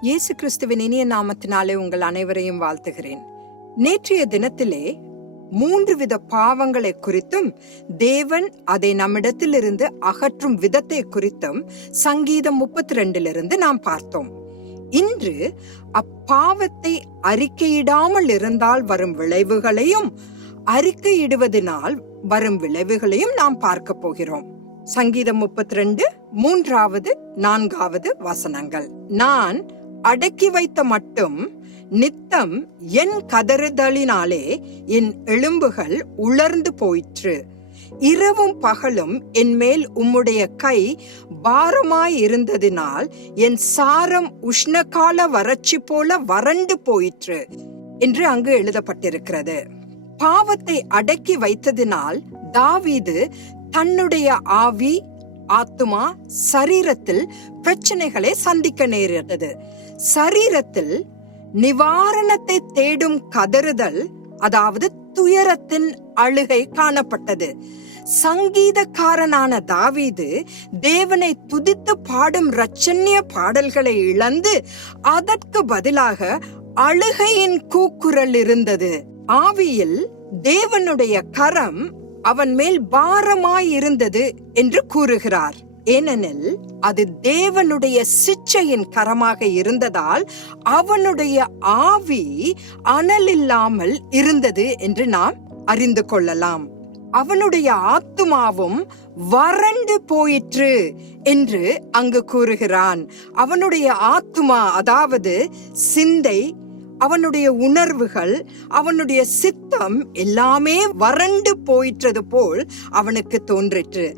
இயேசு கிறிஸ்துவின் இனிய நாமத்தினாலே உங்கள் அனைவரையும் வாழ்த்துகிறேன். நேற்றைய தினத்திலே மூன்று வித பாவங்களை குறித்தும் தேவன் அதை நம்மிடத்திலிருந்து அகற்றும் விதத்தை குறித்தும் சங்கீதம் முப்பத்தி ரெண்டிலிருந்து நாம் பார்த்தோம். இன்று அப்பாவத்தை அறிக்கையிடாமல் இருந்தால் வரும் விளைவுகளையும் அறிக்கையிடுவதனால் வரும் விளைவுகளையும் நாம் பார்க்க போகிறோம். சங்கீதம் முப்பத்தி ரெண்டு மூன்றாவது நான்காவது வசனங்கள். நான் அடக்கி வைத்த மட்டும் நித்தம் என் கதறுதலினாலே என் எலும்புகள் உலர்ந்து போயிற்று. இரவும் பகலும் என் மேல் உம்முடைய கை பாரமாய் இருந்ததினால் என் சாரம் உஷ்ணகால வறட்சி போல வறண்டு போயிற்று என்று அங்கு எழுதப்பட்டிருக்கிறது. பாவத்தை அடக்கி வைத்ததினால் தாவீது தன்னுடைய ஆவி ஆத்துமா சரீரத்தில் பிரச்சனைகளை சந்திக்க நேரிட்டது. சரீரத்தில் நிவாரணத்தை தேடும் கதறுதல் அதாவது துயரத்தின் அழுகை காணப்பட்டது. சங்கீதக்காரனான தாவீது தேவனை துதித்து பாடும் ரச்சன்ய பாடல்களை இழந்து அதற்கு பதிலாக அழுகையின் கூக்குரல் இருந்தது. ஆவியில் தேவனுடைய கரம் அவன் மேல் பாரமாய் இருந்தது என்று கூறுகிறார். ஏனெனில் அது தேவனுடைய சிச்சையின் கரமாக இருந்ததால் அவனுடைய ஆவி அனலில்லாமல் இருந்தது என்று நாம் அறிந்து கொள்ளலாம். அவனுடைய ஆத்துமாவும் வறண்டு போயிற்று என்று அங்கு கூறுகிறான். அவனுடைய ஆத்துமா அதாவது சிந்தை அவனுடைய உணர்வுகள் அவனுடைய சித்தம் எல்லாமே வறண்டு போயிற்றது போல் அவனுக்கு தோன்றிற்று.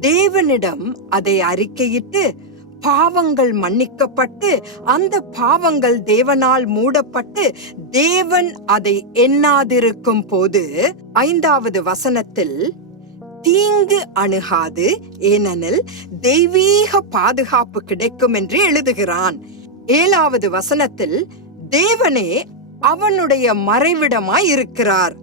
தேவனிடம் அதை அறிக்கையிட்டு பாவங்கள் மன்னிக்கப்பட்டு அந்த பாவங்கள் தேவனால் மூடப்பட்டு தேவன் அதை எண்ணாதிருக்கும் போது ஐந்தாவது வசனத்தில் தீங்கு அணுகாது ஏனெனில் தெய்வீக பாதுகாப்பு கிடைக்கும் என்று எழுதுகிறான். ஏழாவது வசனத்தில் தேவனே அவனுடைய மறைவிடமாய் இருக்கிறார்.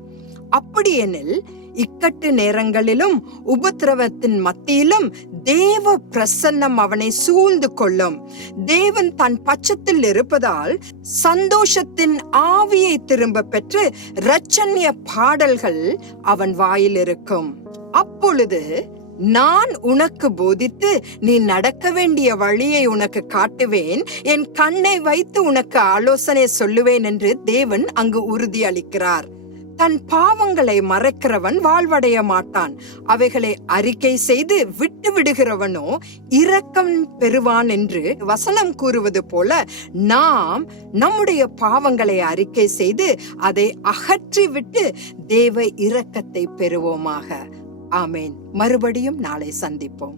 அப்படியெனில் இக்கட்டு நேரங்களிலும் உபத்திரவத்தின் மத்தியிலும் தேவ பிரசன்னம் அவனை சூழ்ந்து கொள்ளும். தேவன் தன் பட்சத்தில் இருப்பதால் சந்தோஷத்தின் ஆவியை திரும்ப பெற்று ரச்சன்ய பாடல்கள் அவன் வாயில் இருக்கும் அப்பொழுது நான் உனக்கு போதித்து நீ நடக்க வேண்டிய வழியை உனக்கு காட்டுவேன். என் கண்ணை வைத்து உனக்கு ஆலோசனை சொல்லுவேன் என்று தேவன் அங்கு உறுதியளிக்கிறார் தன் பாவங்களை மறைக்கிறவன் வாழ்வடைய மாட்டான். அவைகளை அறிக்கை செய்து விட்டு விடுகிறவனோ இரக்கம் பெறுவான் என்று வசனம் கூறுவது போல நாம் நம்முடைய பாவங்களை அறிக்கை செய்து அதை அகற்றி விட்டு தேவ இரக்கத்தை பெறுவோமாக. ஆமேன். மறுபடியும் நாளை சந்திப்போம்.